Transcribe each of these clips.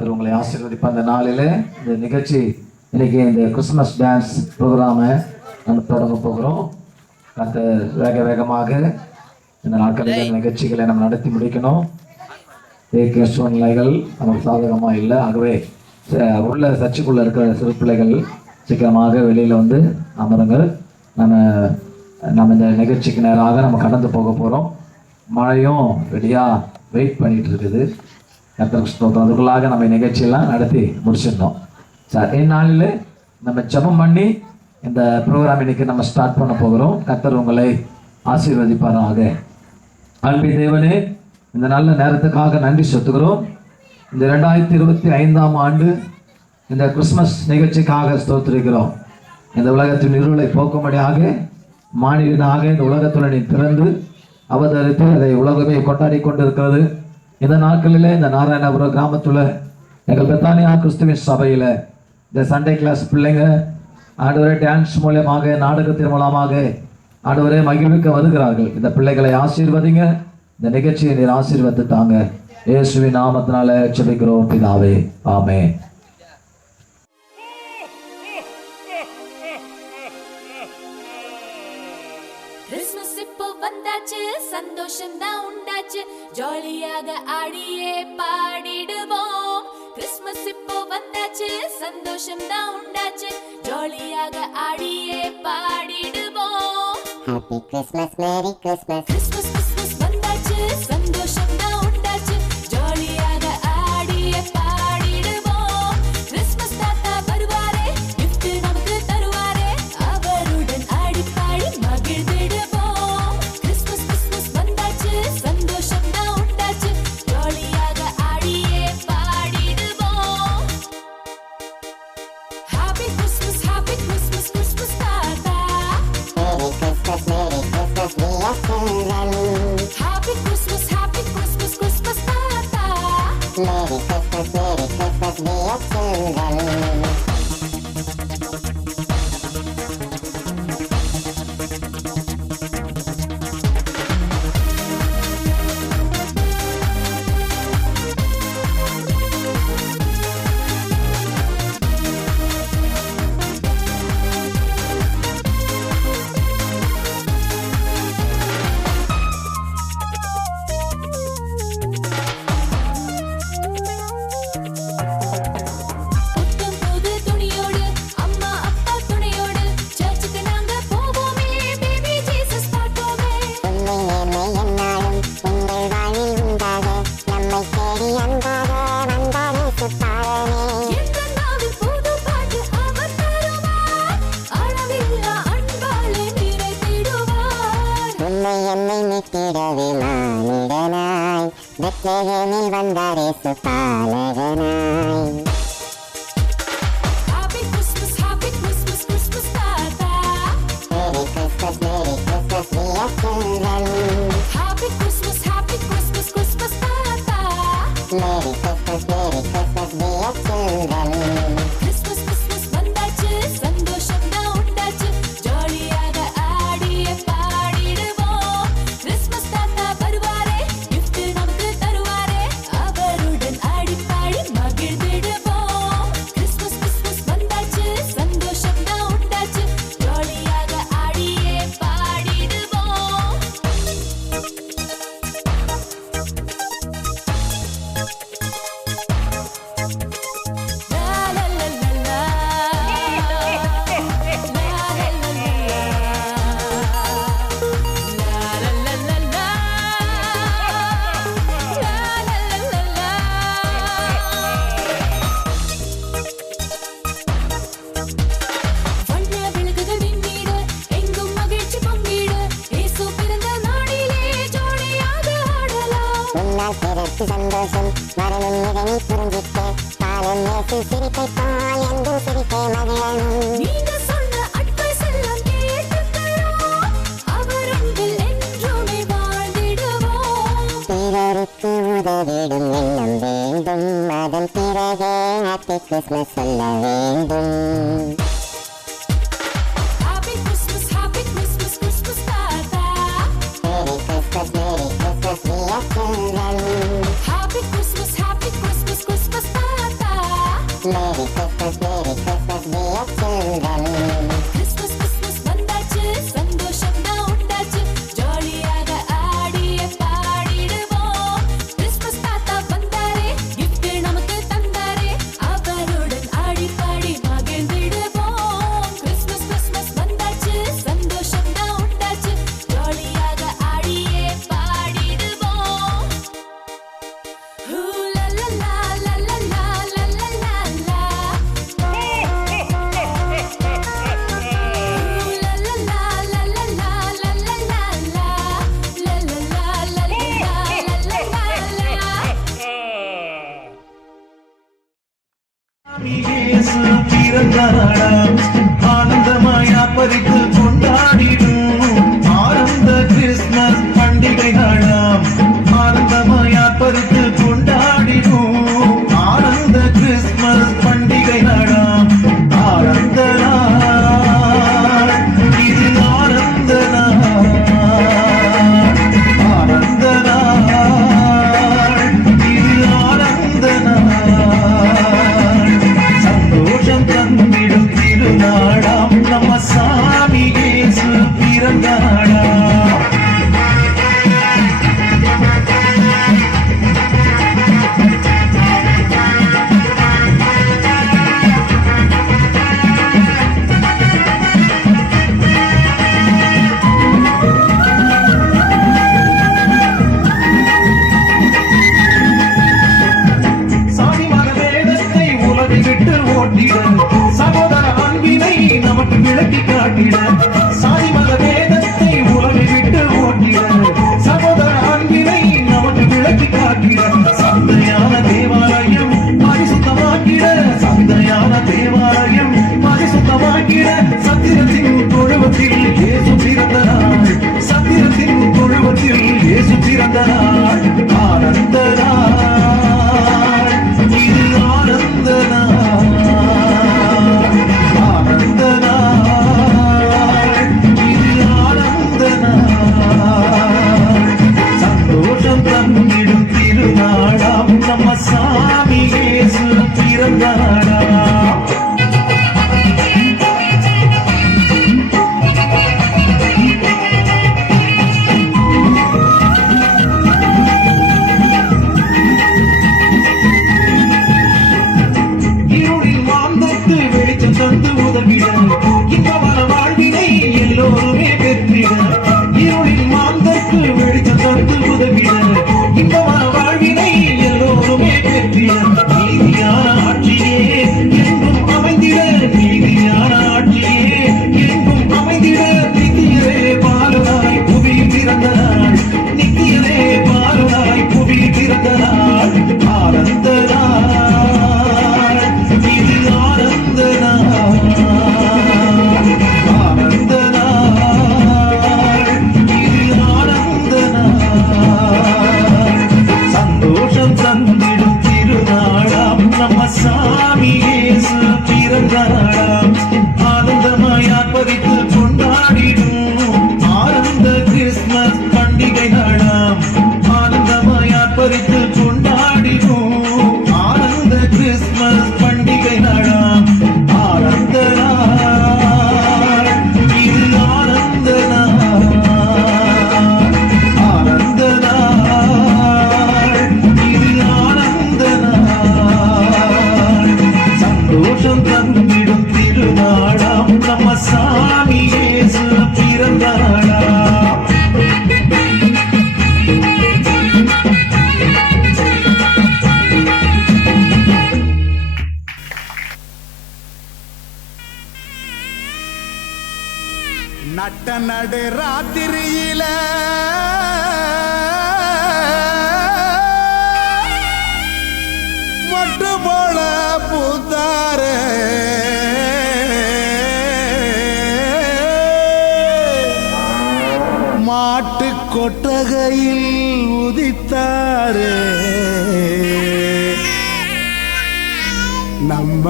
கர்த்தர் உங்களை ஆசீர்வதிப்ப அந்த நாளில் இந்த நிகழ்ச்சி இன்னைக்கு இந்த கிறிஸ்மஸ் டான்ஸ் ப்ரோக்ராமை நம்ம தொடங்க போகிறோம். கர்த்தர் வேகமாக இந்த நாட்களில் இந்த நிகழ்ச்சிகளை நம்ம நடத்தி முடிக்கணும். இயற்கை சூழ்நிலைகள் நமக்கு சாதகமாக இல்லை. ஆகவே உள்ள சர்ச்சுக்குள்ளே இருக்கிற சிறு பிள்ளைகள் சீக்கிரமாக வெளியில் வந்து அமருங்கள். நம்ம இந்த நிகழ்ச்சிக்கு நேராக நம்ம கடந்து போக போகிறோம். மழையும் ரெடியாக வெயிட் பண்ணிகிட்டு இருக்குது. கர்த்தருக்கு ஸ்தோத்திரம். அதுக்குள்ளாக நம்ம நிகழ்ச்சியெல்லாம் நடத்தி முடிச்சிருந்தோம். சார் இந்நாளில் நம்ம ஜெபம் பண்ணி இந்த ப்ரோக்ராம் இன்னைக்கு நம்ம ஸ்டார்ட் பண்ண போகிறோம். கர்த்தர் உங்களை ஆசீர்வதிப்பாராக. அன்பின் தேவனே, இந்த நல்ல நேரத்துக்காக நன்றி செலுத்துகிறோம். இந்த 2025ஆம் ஆண்டு இந்த கிறிஸ்மஸ் நிகழ்ச்சிக்காக ஸ்தோத்திரிக்கிறோம். இந்த உலகத்தின் இருளை போக்கும்படியாக மாநிலனாக இந்த உலகத்தில் நீ பிறந்து அவதரித்து அதை உலகமே கொண்டாடி கொண்டிருக்கிறது. இந்த நாட்களில் இந்த நாராயணபுரம் கிராமத்தில் எங்கள் பெத்தானியா கிறிஸ்துவின் சபையில் இந்த சண்டே கிளாஸ் பிள்ளைங்க ஆண்டவரே டான்ஸ் மூலமாக நாடகத்தின் மூலமாக ஆண்டவரே மகிழ்விக்க வருகிறார்கள். இந்த பிள்ளைகளை ஆசீர்வதிங்க. இந்த நிகழ்ச்சியை நீர் ஆசீர்வதித்து தாங்க. இயேசுவின் நாமத்தினால ஜெபிக்கிறோம் பிதாவே, ஆமென். கிறிஸ்மஸ் இப்போ வந்தாச்சு, சந்தோஷம் தான் உண்டாச்சு, ஜாலியாக ஆடியே பாடிடுவோம். கிறிஸ்மஸ் இப்போ வந்தாச்சு, சந்தோஷம் தான் உண்டாச்சு, ஜாலியாக ஆடியே பாடிடுவோம். Happy Christmas, Merry Christmas. Christmas Christmas வந்தாச்சு, சந்தோஷம் தான் உண்டாச்சு, ஜாலியாக ஆடியே பாடிடுவோம். கிறிஸ்மஸ் தாத்தா வருவாரே, gift நமக்கு தருவாரே, அவருடன் ஆடி பாடி மகிழ்ந்திடுவோம். கிறிஸ்மஸ் கிறிஸ்மஸ் வந்தாச்சு, சந்தோஷம் தான் உண்டாச்சு, ஜாலியாக ஆடியே பாடிடுவோம். Happy Christmas, Christmas தாத்தா. Merry Christmas, Merry Christmas, we are children. Happy Christmas, Christmas தாத்தா. Merry Christmas, we are children. புத்தம் புது துணியோடு, அம்மா அப்பா துணையோடு, சர்ச்சுக்கு நாங்க போவோமே, பேபி ஜீசஸ் பார்ப்போமே. உண்மை நேர்மை எந்நாளும் உங்கள் வாழ்வில் உண்டாக, நம்மை தேடி அன்பாக வந்தார் இயேசு பாலனே. எந்த நாவில் புது பாட்டு அவர் தருவார், அளவில்லா அன்பாலே நிறைத்திடுவார். உண்மை என்னை மீட்டிடவே மானிடனாய், பெத்லகேமில் வந்தார் இயேசு பாலகனாய். Happy Christmas, Christmas தாத்தா. Merry Christmas, we are children. Happy Christmas, Christmas தாத்தா. Merry Christmas, we are children. Christmas Christmas வந்தாச்சு, சந்தோஷம் தான் உண்டாச்சு, ஜாலியாக ஆடியே பாடிடுவோம். கிறிஸ்மஸ் தாத்தா வருவாரே, gift நமக்கு தருவாரே, அவருடன் ஆடி பாடி மகிழ்ந்திடுவோம். கிறிஸ்மஸ் கிறிஸ்மஸ் வந்தாச்சு, சந்தோஷம் தான் உண்டாச்சு, ஜாலியாக ஆடியே பாடிடுவோம். லா லா லா லா லா. லா லா லா லா லா. லா லா லா லா லா. வண்ண விளக்குகள் மின்னிட, எங்கும் மகிழ்ச்சி பொங்கிட, இயேசு பிறந்த நாளிலே ஜாலியாக ஆடலாம். உன்னால் பிறப்பு சந்தோஷம் வரணும் இதை நீ புரிஞ்சிட்டு, பாலும் இயேசு சிரிப்பை பால் என்றும் சிரிப்பே மகிழணும். நீங்க சொன்ன அட்வைஸ் எல்லாம் கேட்டுக்கிறோம், அவர் அன்பில் என்றுமே வாழ்ந்திடுவோம். பிறருக்கு உதவிடும் எண்ணம் வேண்டும், அதன் பிறகே ஹாப்பி கிறிஸ்மஸ் சொல்ல வேண்டும். Happy Christmas, Christmas தாத்தா. Merry Christmas, we are children. Happy Christmas, Christmas தாத்தா. சாமி இயேசு பிறந்தாடா. சாதி மத வேதத்தை உலகை விட்டு ஓட்டிட, சகோதர அன்பினை நமக்கு விளக்கி காட்டிட. சாதி மத வேதத்தை உலகை விட்டு ஓட்டிட, சகோதர அன்பினை நமக்கு விளக்கி காட்டிட. சந்தையான தேவாலயம் பரிசுத்தமாக்கிட, சந்தையான தேவாலயம் பரிசுத்தமாக்கிட. சத்திரத்தின் தொழுவத்தில் இயேசு பிறந்த நாள், சத்திரத்தின் தொழுவத்தில் இயேசு பிறந்த நாள். ஆனந்த நாள், இது ஆனந்த நாள், ஆனந்த நாள், இது ஆனந்த நாள். சந்தோஷம் தந்திடும் திருநாளாம் நம்ம சாமி இயேசு பிறந்தாடாம். இருளின் மாந்தத்து வெளிச்சம் தந்து உதவிட, இன்பமான வாழ்வினை எல்லோருமே பெற்றிட. இருளின் மாந்தத்து வெளிச்சம் தந்து உதவிட, இன்பமான வாழ்வினை எல்லோருமே பெற்றிட. நீதியான ஆட்சியே எங்கும் அமைந்திட, நீதியான ஆட்சியே எங்கும் அமைந்திட. நித்தியரே பாலுனாய் புவியில் பிறந்த நாள், நித்தியரே பாலுனாய் புவியில் பிறந்த நாள். ஆனந்த நாள், இது ஆனந்த நாள், ஆனந்த நாள், இது ஆனந்த நாள். சந்தோஷம் தந்திடும் திருநாளாம் நம்ம சாமி இயேசு பிறந்தாளாம். ஆனந்தமாய் ஆர்ப்பரித்து கொண்டாடிடும் ஆனந்த கிறிஸ்துமஸ் பண்டிகை நாளாம். ஆனந்தமாய் ஆர்ப்பரித்து கொண்டாடிடும் ஆனந்த கிறிஸ்துமஸ் பண்டிகை நாளாம். ஆனந்த நாள், இது ஆனந்த நாள், ஆனந்த நாள், இது ஆனந்த நாள். சந்தோஷம் தந்திடும் திருநாளாம் நம்ம சாமி இயேசு பிறந்தாளாம். நட்ட நடு ராத்திரியில மொட்டு போல பூத்தாரே, மாட்டு கொட்டகையில் உதித்தாரே நம்ம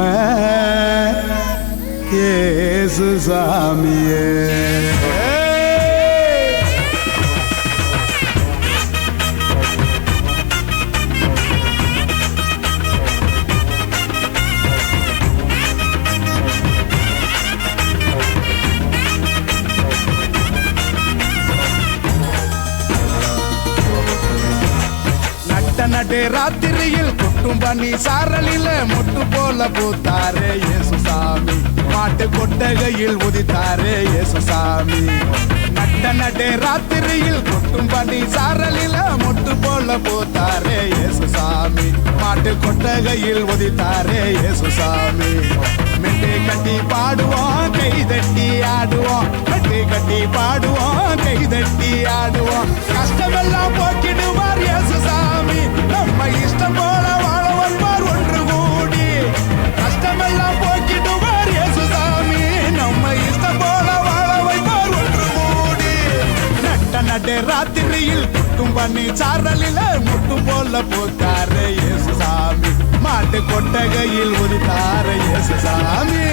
இயேசு சாமியே. நடு ராத்திரியில் குட்டும் பண்ணி சாரலில மொட்டு போல பூத்தாரே இயேசு சாமி, மாட்டு கொட்டகையில் உதித்தாரே இயேசு சாமி. நடு ராத்திரியில் குட்டும் பண்ணி சாரலில மொட்டு போல பூத்தாரே இயேசு சாமி, மாட்டு கொட்டகையில் உதித்தாரே இயேசு சாமி. மெட்டு கட்டி பாடுவோம், கை தட்டி ஆடுவோம், மெட்டு கட்டி பாடுவோம், கை தட்டி ஆடுவோம். கஷ்டமெல்லாம் போக்கிடுவார் இயேசு சாமி, நம்ம இஷ்டம் போல வாழ வருவார் ஒன்று கூடி. கஷ்டமெல்லாம் போக்கிடுவார் இயேசு சாமி, நம்ம இஷ்டம் போல வாழ வைப்பார் ஒன்று கூடி. நடு ராத்திரியில் குட்டும் பண்ணி சாரலில முட்டு போல பூத்தாரே இயேசு சாமி, மாட்டு கொட்டகையில் உதித்தாரே இயேசு சாமி.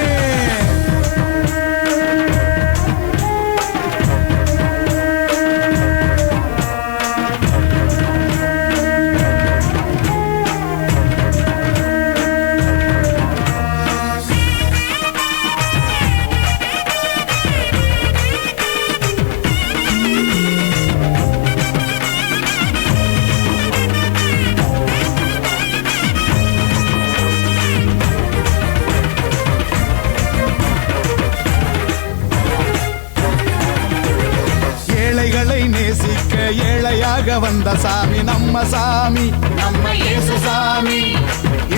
ஏழையாக வந்த சாமி நம்ம சாமி, நம்ம இயேசு சாமி.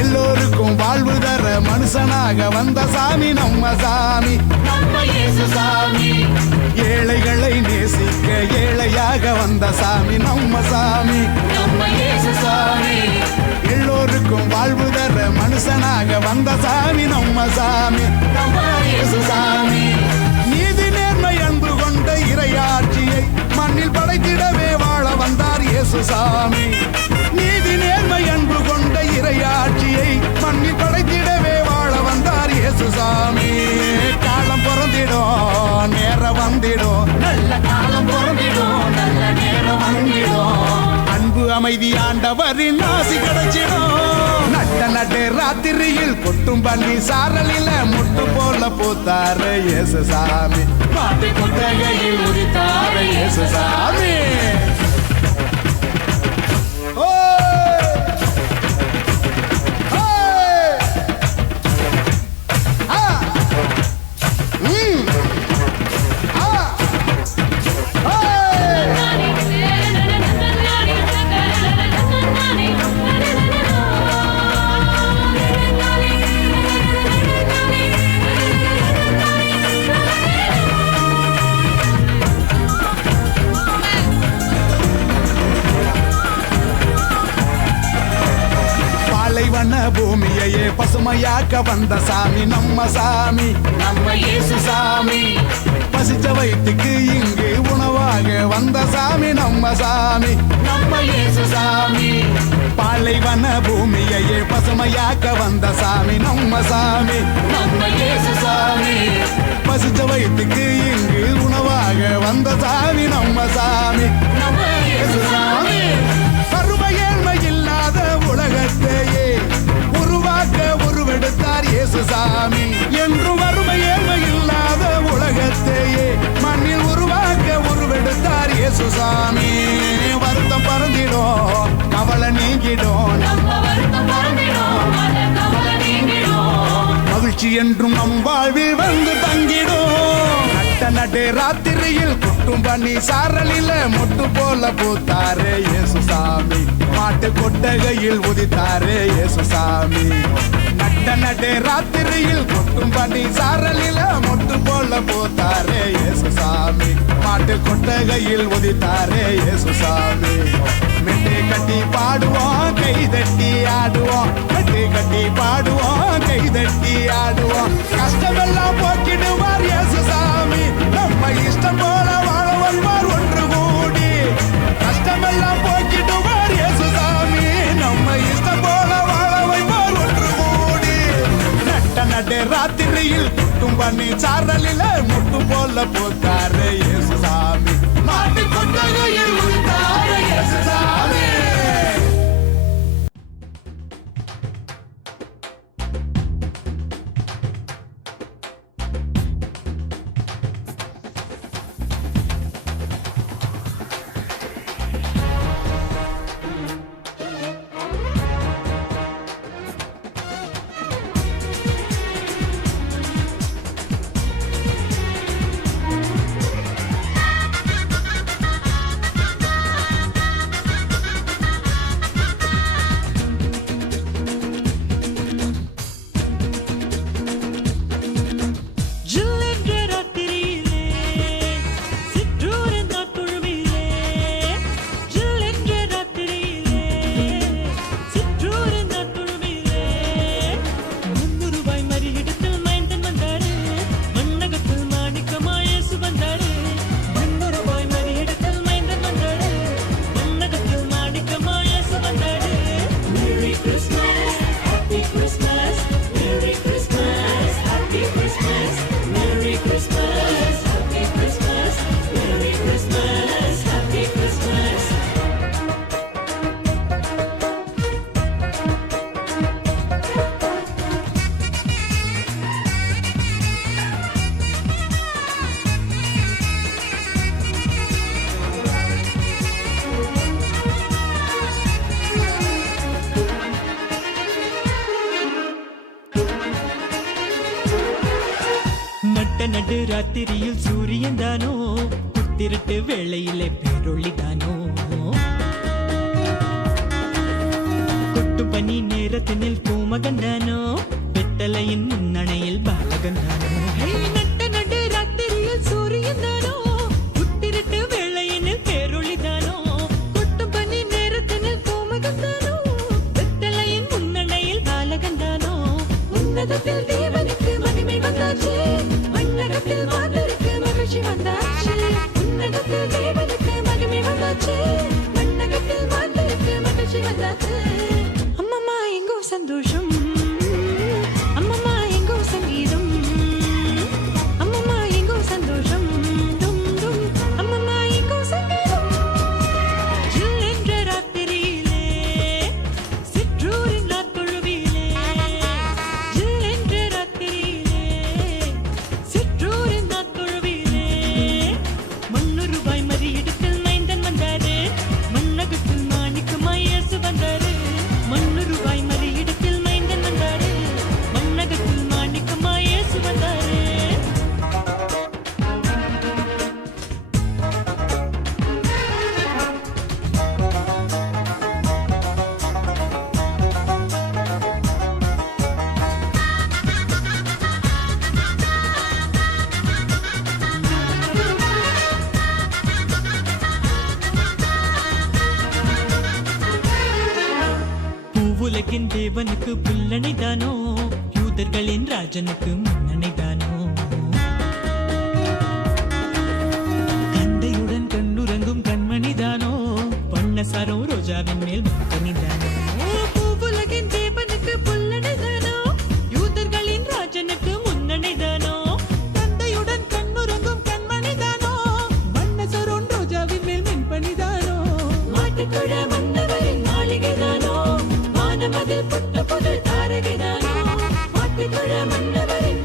எல்லோருக்கும் வாழ்வு தர மனுஷனாக வந்த சாமி நம்ம சாமி, நம்ம இயேசு சாமி. ஏழைகளை நேசிக்க ஏழையாக வந்த சாமி நம்ம சாமி, நம்ம இயேசு சாமி. எல்லோருக்கும் வாழ்வு தர மனுஷனாக வந்த சாமி நம்ம சாமி, நம்ம இயேசு சாமி. நீதி நேர்மை அன்பு கொண்ட இறையாட்சியை மண்ணில் படைத்திடவே வாழ வந்தார் இயேசு சாமி. நீதி நேர்மை அன்பு கொண்ட இறையாட்சியை மண்ணில் படைத்திடவே வாழ வந்தார் இயேசு சாமி. காலம் பிறந்திடும் நேரம் வந்திடும், நல்ல காலம் பிறந்திடும் நல்ல நேரம் வந்திடும். அன்பு அமைதி ஆண்டவரின் ஆசி கிடைச்சிடும். நட்ட நட்டு ராத்திரியில் கொட்டும் பள்ளி சாரலில முட்டு போல பூத்தாரு இயேசு சாமி, மாட்டு கொட்டகையில் உதித்தாரு இயேசு சாமி. பூமியையே பசுமையாக்க வந்த சாமி நம்ம சாமி, நம்ம இயேசு சாமி. பசிச்ச வயிற்றுக்கு இங்கு உணவாக வந்த சாமி நம்ம சாமி, நம்ம இயேசு சாமி. பாலைவன பூமியையே பசுமையாக்க வந்த சாமி நம்ம சாமி, நம்ம இயேசு சாமி. பசிச்ச வயிற்றுக்கு இங்கு உணவாக வந்த சாமி நம்ம சாமி, நம்ம இயேசு சாமி. பருவ ஏழ்மை இல்லாத உலகத்தையே உருவாக்க உருவெடுத்தார் இயேசு சாமி. என்று வறுமை ஏழ்மை இல்லாத உலகத்தையே மண்ணில் உருவாக்க உருவெடுத்தார் இயேசு சாமி. வருத்தம் பறந்திடும் கவலை நீங்கிடும், மகிழ்ச்சி என்றும் நம் வாழ்வில் வந்து தங்கிடும். நட்ட நடு ராத்திரியில் குட்டும் பண்ணி சாரலில முட்டு போல பூத்தாரே இயேசு சாமி, மாட்டு கொட்டகையில் உதித்தாரே இயேசு சாமி. நட்ட நடு ராத்திரியில் கொட்டும் பண்ணி சாரலில முட்டு போல பூத்தாரே இயேசு சாமி, மாட்டு கொட்டகையில் உதித்தாரே இயேசு சாமி. மெட்டு கட்டி பாடுவோம் கை தட்டி ஆடுவோம், மெட்டு கட்டி பாடுவோம் கை தட்டி ஆடுவோம். கஷ்டமெல்லாம் போக்கிடுவார் இயேசு சாமி, நம்ம இஷ்டம் போல வாழ வருவார் ஒன்று கூடி. கஷ்டமெல்லாம் போக்கிடுவார் இயேசு சாமி, நம்ம இஷ்டம் போல வாழ வைப்பார் ஒன்று கூடி. நட்ட நடு ராத்திரியில் குட்டும் பண்ணி சாரலில முட்டு போல போத்தாரு இயேசு சாமி, மாட்டு கொட்டகையில் உதித்தாரு இயேசு சாமி. நடு ராத்திரியில் சூரியன் தானோ புத்திருட்டு வேளையிலே பேரொழிதானோ கொட்டு பனி நேரத்தினில் பூமகந்தானோ வெத்தலையின் முன்னணையில் பாலகந்தானோ நட்ட நடு ராத்திரியில் சூரியன் தானோ புத்திருட்டு வேளையினில் பேரொழிதானோ கொட்டு பனி நேரத்தினில் பூமகந்தானோ வெத்தலையின் முன்னணையில் பாலகந்தானோ உன்னதத்தில் தேவனுக்கு மகிமை வந்தாச்சு மண்ணகத்தில் மாந்தருக்கு மகிழ்ச்சி வந்தாச்சு உன்னதத்தில் தேவனுக்கு மகிமை வந்தாச்சு மண்ணகத்தில் மாந்தருக்கு மகிழ்ச்சி வந்தாச்சு அம்மம்மா எங்கோ சந்தோஷம் அம்மம்மா எங்கோ சங்கீதம் அம்மம்மா எங்கோ சந்தோஷம் டும் டும் அம்மம்மா எங்கோ சங்கீதம் ஜில் என்ற ராத்திரியிலே சிற்றூரின் நாட்பொழுவிலே ஜில் என்ற ராத்திரியிலே சிற்றூரின் நாட்பொழுவிலே மண்ணுருவாய் மறியிடத்தில் மைந்தன் வந்தாரு மண்ணகத்தில் மாணிக்கமாய் இயேசு வந்தாரு மண்ணுருவாய் மறியிடத்தில் மைந்தன் வந்தாரு மண்ணகத்தில் மாணிக்கமாய் இயேசு வந்தாரு பூவுலகின் தேவனுக்கு புல்லணைதானோ யூதர்களின் ராஜனுக்கு முன்னணைதானோ கந்தையுடன் கண்ணுறங்கும் கண்மணிதானோ வண்ணசாரோ ரோஜாவின் மேல் மக்கனிதானோ பூவுலகின் தேவனுக்கு புல்லணைதானோ யூதர்களின் ராஜனுக்கு முன்னணைதானோ கந்தையுடன் கண்ணுறங்கும் கண்மணிதானோ வண்ணசாரோன் ரோஜாவின் மேல் மென்பனிதானோ மாட்டுக்குழ வந்தவரின் மாளிகைதானோ வானமதில் புத்த புதல் தாரகைதானோ மாட்டுக்குழ மன்னவரின்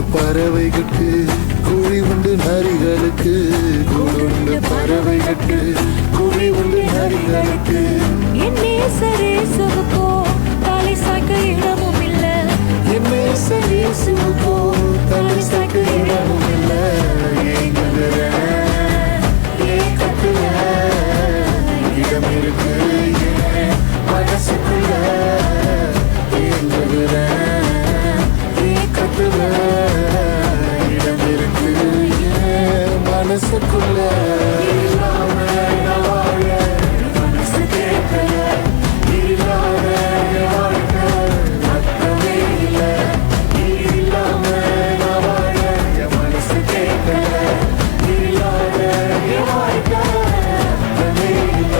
கூடுண்டு பறவைகளுக்கு குழி உண்டு நரிகளுக்கு கூடுண்டு பறவைகளுக்கு குழி உண்டு நரிகளுக்கு என் நேசரேசுவுக்கோ தலை சாய்க்க இடமும் இல்ல என் நேசரேசுவுக்கோ தலை சாய்க்க இடமும் இல்ல ஏக்கத்துல இடம் இருக்கு என் மனசுக்குள்ள ஏக்கத்துல இடம் இருக்கு என் மனசுக்குள்ள இல்லாம நான் வாழ மனசு கேட்கல இல்லாத என் வாழ்க்கை அர்த்தமே இல்ல இல்லாம நான் வாழ என் மனசு கேட்கல இல்லாத என் வாழ்க்கை அர்த்தமே இல்ல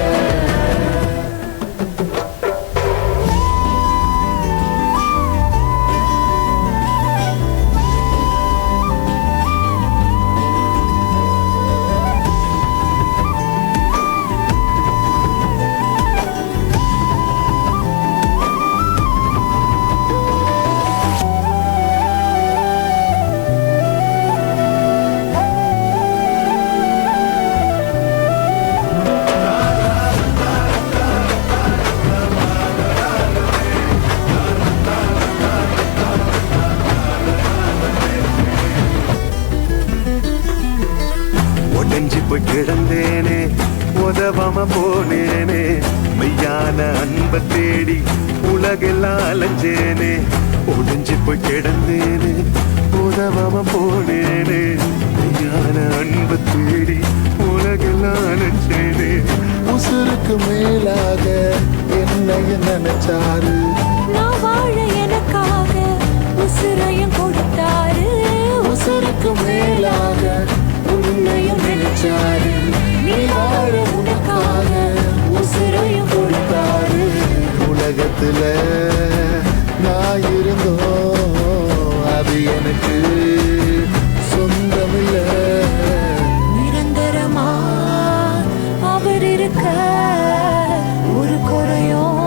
ஒடஞ்சி போய் கிடந்தேனே உதவாம போனேனே மெய்யான அன்பை தேடி உலகெல்லாம் அலைஞ்சேனே ஒடஞ்சி போய் கிடந்தேனே உதவாம போனேனே மெய்யான அன்பை தேடி உலகெல்லாம் அலைஞ்சேனே உசுருக்கு மேலாக என்னைய நினைச்சாரு நான் வாழ எனக்காக உசுரையும் கொடுத்தாரு உசுருக்கு மேலாக உன்னையும் நினைச்சாரு நீ வாழ உனக்காக உசுரையும் கொடுத்தாரு உலகத்துல நான் இருந்தோம் அது எனக்கு சொந்தமில்ல நிரந்தரமா அவர் இருக்க ஒரு குறையும்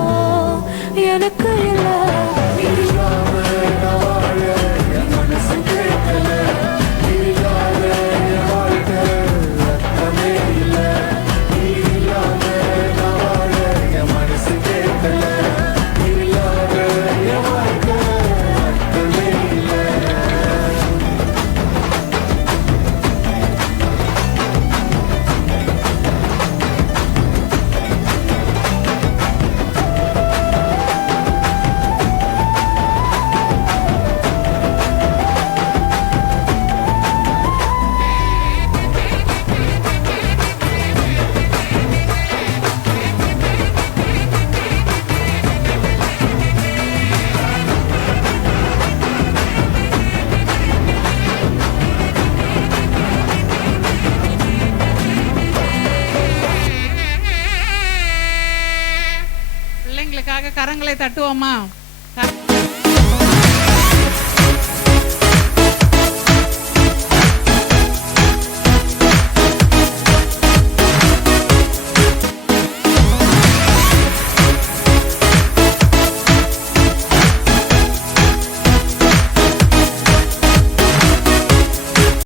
எனக்கு இல்ல இல்லாம நான் வாழ என் மனசு கேட்கல இல்லாத என் வாழ்க்கை அர்த்தமே இல்ல இல்லாம நான் வாழ என் மனசு கேட்கல இல்லாத என் வாழ்க்கை அர்த்தமே இல்ல பிள்ளைங்களுக்காக கரங்களை தட்டுவோமா?